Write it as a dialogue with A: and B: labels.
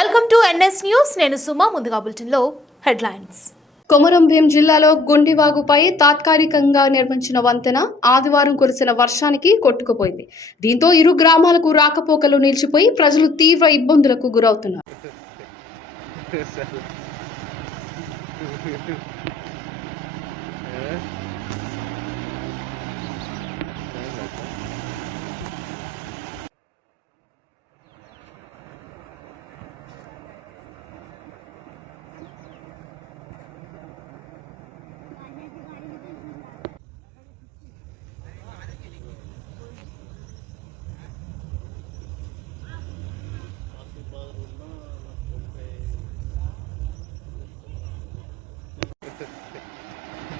A: Welcome to NS news. నేను సుమా ముందుగా బులెటిన్లో హెడ్లైన్స్.
B: కొమరం భీం జిల్లాలో గుండివాగుపై తాత్కాలికంగా నిర్మించిన వంతెన ఆదివారం కురిసిన వర్షానికి కొట్టుకుపోయింది. దీంతో ఇరు గ్రామాలకు రాకపోకలు నిలిచిపోయి ప్రజలు తీవ్ర ఇబ్బందులకు గురవుతున్నారు.